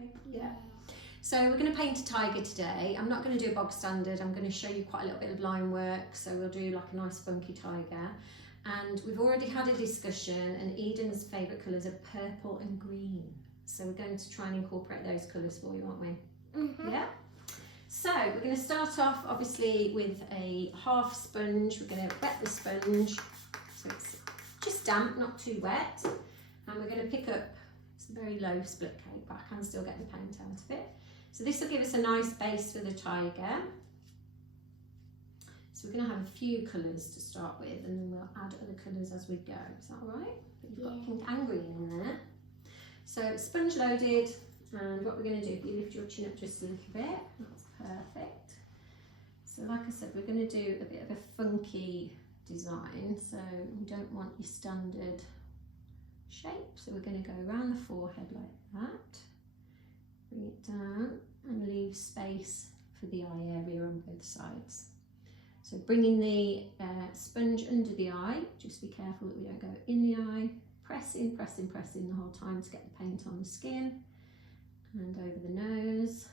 we? Yeah. So we're going to paint a tiger today. I'm not going to do a bog standard. I'm going to show you quite a little bit of line work. So we'll do like a nice funky tiger. And we've already had a discussion, and Eden's favourite colours are purple and green. So we're going to try and incorporate those colours for you, aren't we? Mm-hmm. Yeah. So we're going to start off obviously with a half sponge. We're going to wet the sponge so it's just damp, not too wet. And we're going to pick up, it's a very low split coat, but I can still get the paint out of it. So this will give us a nice base for the tiger. So we're going to have a few colours to start with, and then we'll add other colours as we go. Is that all right? But you've got pink and green in there. So sponge loaded, and what we're going to do, if you lift your chin up just a little bit, that's perfect. So like I said, we're going to do a bit of a funky design, so we don't want your standard shape. So we're going to go around the forehead like that, bring it down and leave space for the eye area on both sides. So bringing the sponge under the eye, just be careful that we don't go in the eye, pressing, pressing, pressing the whole time to get the paint on the skin, and over the nose.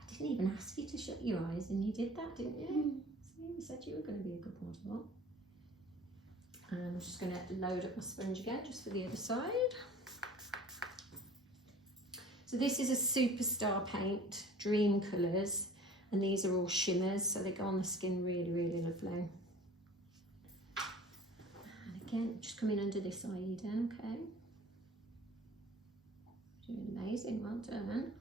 I didn't even ask you to shut your eyes, and you did that, didn't you? See, you said you were going to be a good model. And I'm just going to load up my sponge again, just for the other side. So this is a Superstar Paint Dream Colours, and these are all shimmers, so they go on the skin really, really lovely. And again, just come in under this eye, Eden, okay? Doing amazing, well done.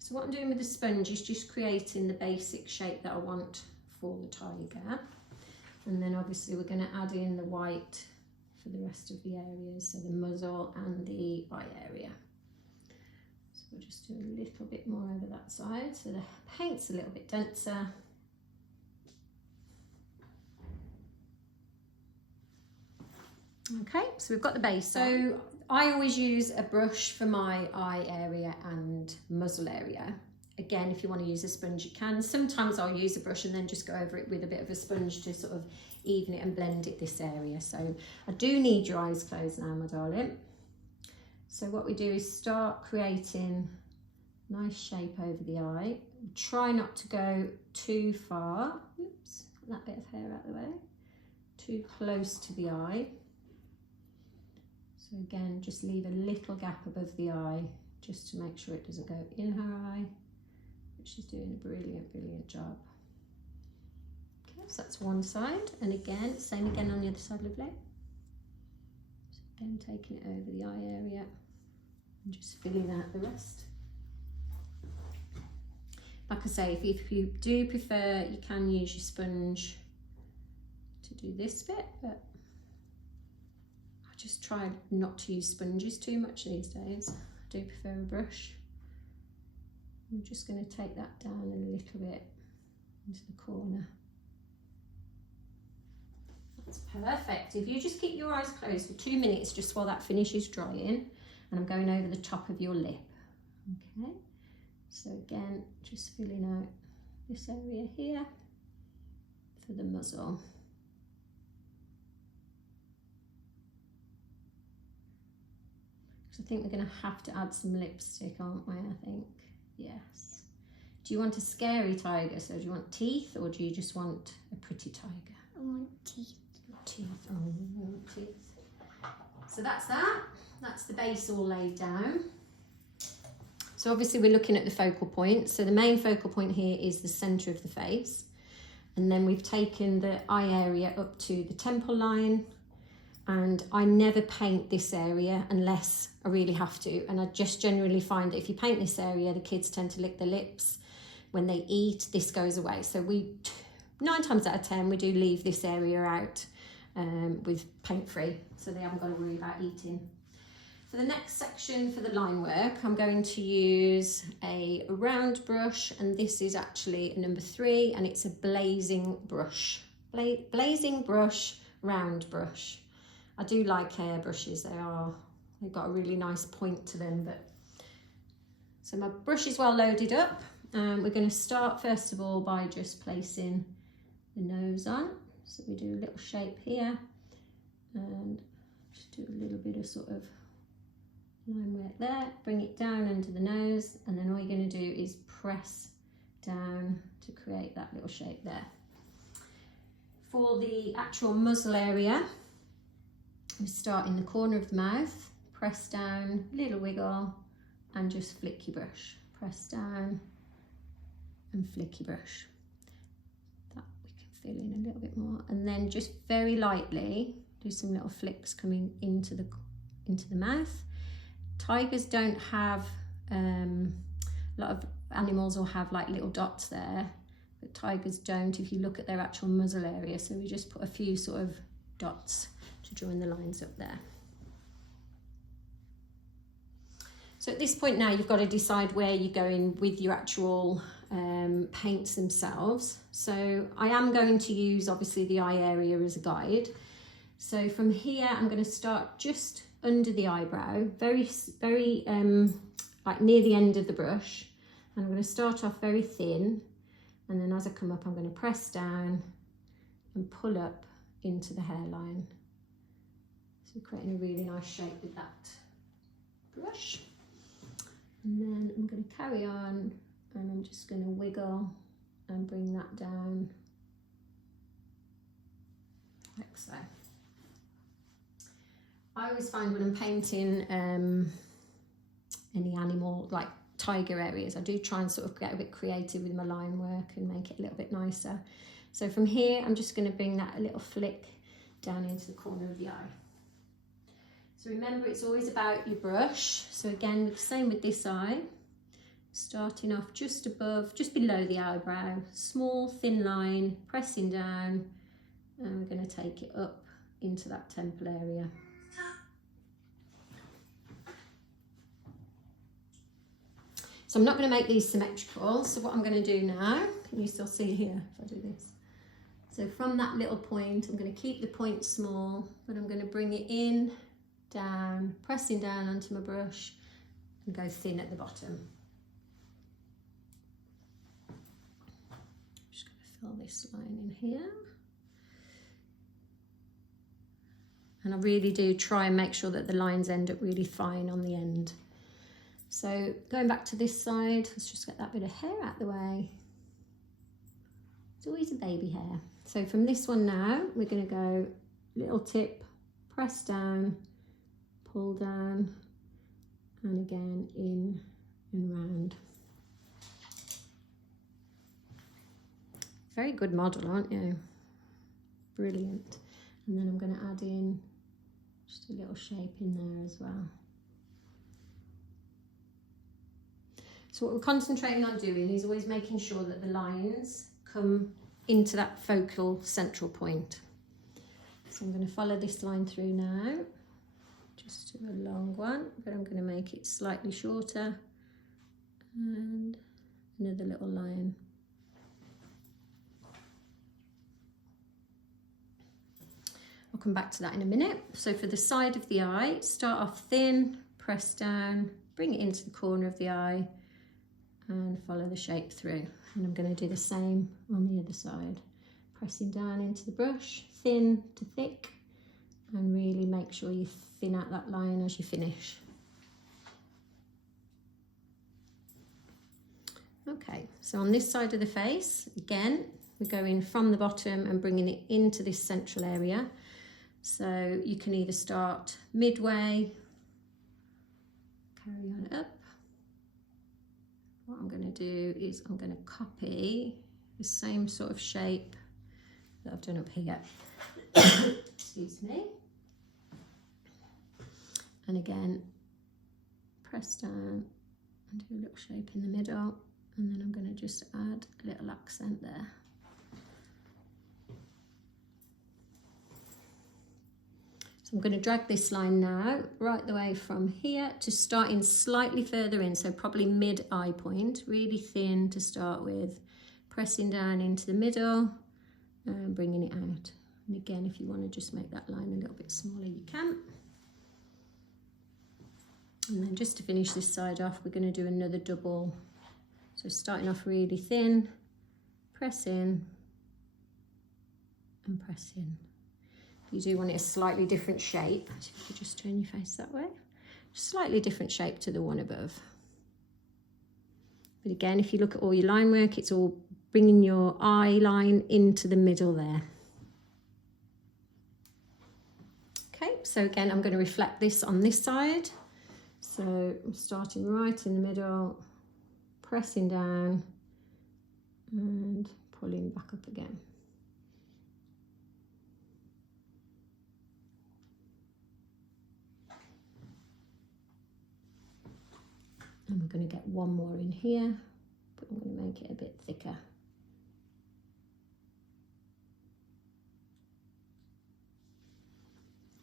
So what I'm doing with the sponge is just creating the basic shape that I want for the tiger. And then obviously we're going to add in the white for the rest of the areas, so the muzzle and the eye area. So we'll just do a little bit more over that side, so the paint's a little bit denser. Okay, so we've got the base. So I always use a brush for my eye area and muzzle area. Again, if you want to use a sponge, you can. Sometimes I'll use a brush and then just go over it with a bit of a sponge to sort of even it and blend it this area. So I do need your eyes closed now, my darling. So what we do is start creating a nice shape over the eye. Try not to go too far. Oops, that bit of hair out of the way. Too close to the eye. So again, just leave a little gap above the eye just to make sure it doesn't go in her eye. But she's doing a brilliant, brilliant job. Okay, so that's one side. And again, same again on the other side, lovely. So again, taking it over the eye area and just filling out the rest. Like I say, if you do prefer, you can use your sponge to do this bit, but just try not to use sponges too much these days. I do prefer a brush. I'm just going to take that down a little bit into the corner. That's perfect. If you just keep your eyes closed for 2 minutes just while that finishes drying, and I'm going over the top of your lip. Okay, so again, just filling out this area here for the muzzle. I think we're going to have to add some lipstick, aren't we? I think, yes. Do you want a scary tiger? So do you want teeth, or do you just want a pretty tiger? I want teeth. Teeth, oh, I want teeth. So that's that. That's the base all laid down. So obviously we're looking at the focal point. So the main focal point here is the centre of the face. And then we've taken the eye area up to the temple line. And I never paint this area unless I really have to. And I just generally find that if you paint this area, the kids tend to lick their lips when they eat. This goes away. So 9 times out of 10, we do leave this area out with paint free, so they haven't got to worry about eating. For the next section, for the line work, I'm going to use a round brush, and this is actually a number 3, and it's a blazing brush. Blazing brush, round brush. I do like hair brushes, they've got a really nice point to them. So my brush is well loaded up. We're going to start first of all by just placing the nose on. So we do a little shape here and just do a little bit of sort of line work there, bring it down under the nose, and then all you're going to do is press down to create that little shape there. For the actual muzzle area, we start in the corner of the mouth, press down, little wiggle, and just flick your brush. Press down and flick your brush. That we can fill in a little bit more, and then just very lightly do some little flicks coming into the mouth. Tigers don't have, a lot of animals will have like little dots there, but tigers don't if you look at their actual muzzle area. So we just put a few sort of dots to join the lines up there. So at this point now, you've got to decide where you're going with your actual paints themselves. So I am going to use obviously the eye area as a guide. So from here, I'm going to start just under the eyebrow, very like near the end of the brush. And I'm going to start off very thin, and then as I come up, I'm going to press down and pull up into the hairline. So we're creating a really nice shape with that brush. And then I'm going to carry on, and I'm just going to wiggle and bring that down like so. I always find when I'm painting any animal, like tiger areas, I do try and sort of get a bit creative with my line work and make it a little bit nicer. So from here, I'm just going to bring that a little flick down into the corner of the eye. So remember, it's always about your brush. So again, same with this eye, starting off just above, just below the eyebrow, small thin line, pressing down, and we're going to take it up into that temple area. So I'm not going to make these symmetrical. So what I'm going to do now, can you still see here if I do this? So from that little point, I'm going to keep the point small, but I'm going to bring it in, down, pressing down onto my brush, and go thin at the bottom. Just going to fill this line in here. And I really do try and make sure that the lines end up really fine on the end. So going back to this side, let's just get that bit of hair out of the way. It's always a baby hair. So from this one now, we're going to go little tip, press down, pull down, and again in and round. Very good model, aren't you? Brilliant. And then I'm going to add in just a little shape in there as well. So what we're concentrating on doing is always making sure that the lines come into that focal central point. So I'm going to follow this line through now, just a long one, but I'm going to make it slightly shorter, and another little line. I'll come back to that in a minute. So for the side of the eye, start off thin, press down, bring it into the corner of the eye, and follow the shape through. And I'm going to do the same on the other side, pressing down into the brush, thin to thick, and really make sure you thin out that line as you finish. Okay, so on this side of the face, again, we're going from the bottom and bringing it into this central area. So you can either start midway, carry on up. What I'm going to do is I'm going to copy the same sort of shape that I've done up here. Excuse me. And again, press down and do a little shape in the middle, and then I'm going to just add a little accent there. So I'm going to drag this line now right the way from here to starting slightly further in, so probably mid eye point, really thin to start with, pressing down into the middle and bringing it out. And again, if you want to just make that line a little bit smaller, you can. And then just to finish this side off, we're going to do another double. So starting off really thin, press in and press in. You do want it a slightly different shape, so if you could just turn your face that way. slightly different shape to the one above. But again, if you look at all your line work, it's all bringing your eye line into the middle there. Okay, so again, I'm going to reflect this on this side. So I'm starting right in the middle, pressing down and pulling back up again. And we're going to get one more in here, but I'm going to make it a bit thicker.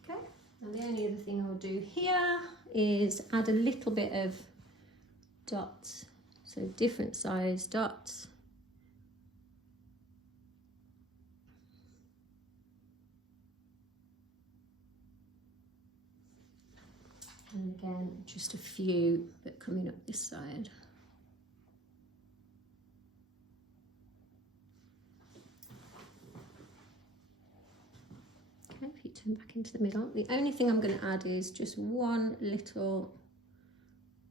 Okay, and the only other thing I'll do here is add a little bit of dots, so different size dots. And again, just a few, but coming up this side. Okay, if you turn back into the middle. The only thing I'm going to add is just one little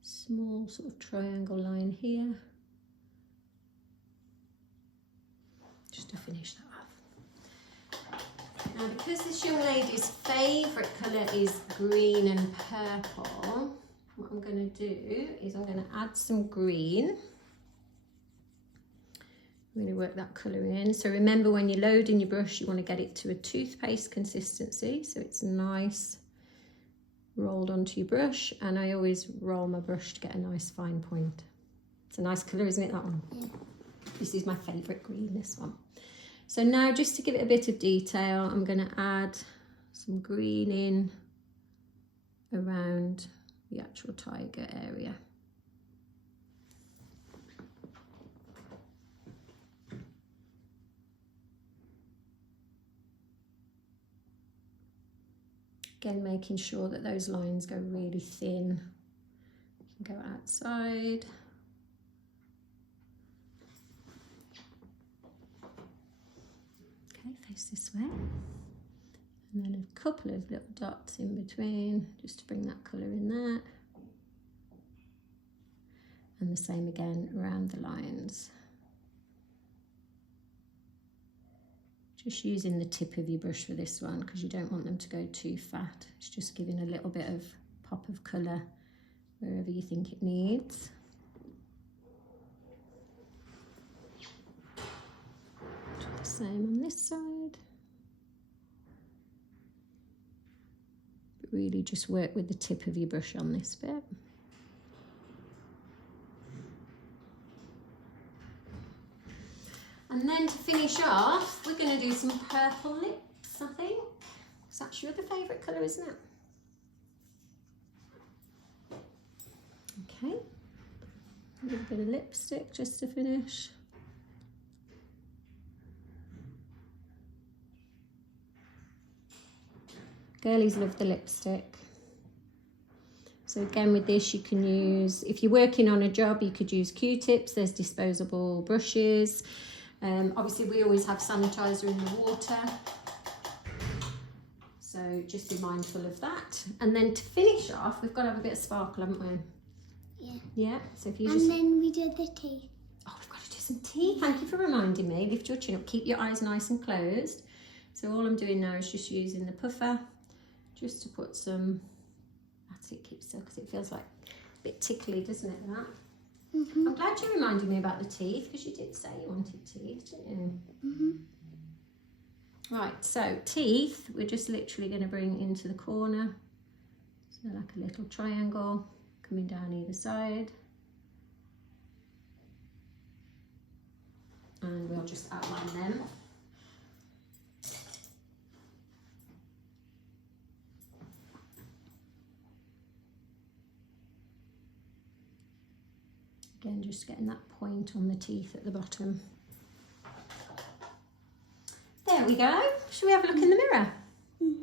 small sort of triangle line here, just to finish that off. Now, because this young lady's favourite colour is green and purple, what I'm going to do is I'm going to add some green. I'm going to work that colour in. So remember, when you're loading your brush, you want to get it to a toothpaste consistency, so it's nice rolled onto your brush, and I always roll my brush to get a nice fine point. It's a nice colour, isn't it, that one? Yeah. This is my favourite green, this one. So now, just to give it a bit of detail, I'm going to add some green in around the actual tiger area. Again, making sure that those lines go really thin. You can go outside. Okay, face this way. And then a couple of little dots in between, just to bring that colour in there. And the same again around the lines. Just using the tip of your brush for this one, because you don't want them to go too fat. It's just giving a little bit of pop of colour wherever you think it needs. Do the same on this side. But really just work with the tip of your brush on this bit. And then to finish off, we're going to do some purple lips, I think. That's your other favourite colour, isn't it? Okay. A little bit of lipstick just to finish. Girlies love the lipstick. So again, with this, you can use, if you're working on a job, you could use Q-tips. There's disposable brushes. Obviously, we always have sanitizer in the water, so just be mindful of that. And then to finish off, we've got to have a bit of sparkle, haven't we? Yeah. Yeah. So if you just. And then we did the teeth. Oh, we've got to do some teeth. Thank you for reminding me. Lift your chin up. Keep your eyes nice and closed. So all I'm doing now is just using the puffer, just to put some. That's it. Keep still, because it feels like a bit tickly, doesn't it? That. I'm glad you reminded me about the teeth, because you did say you wanted teeth, didn't you? Right, so teeth, we're just literally going to bring into the corner. So like a little triangle coming down either side. And we'll just outline them. Again, just getting that point on the teeth at the bottom. There we go. Shall we have a look in the mirror?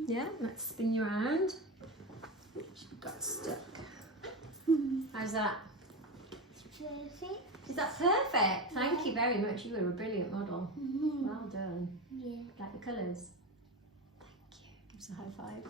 Yeah, let's spin you around. Oops, got stuck. How's that? Perfect. Is that perfect? Thank you very much. You were a brilliant model. Well done. Yeah. Like the colours. Thank you. Give us a high five.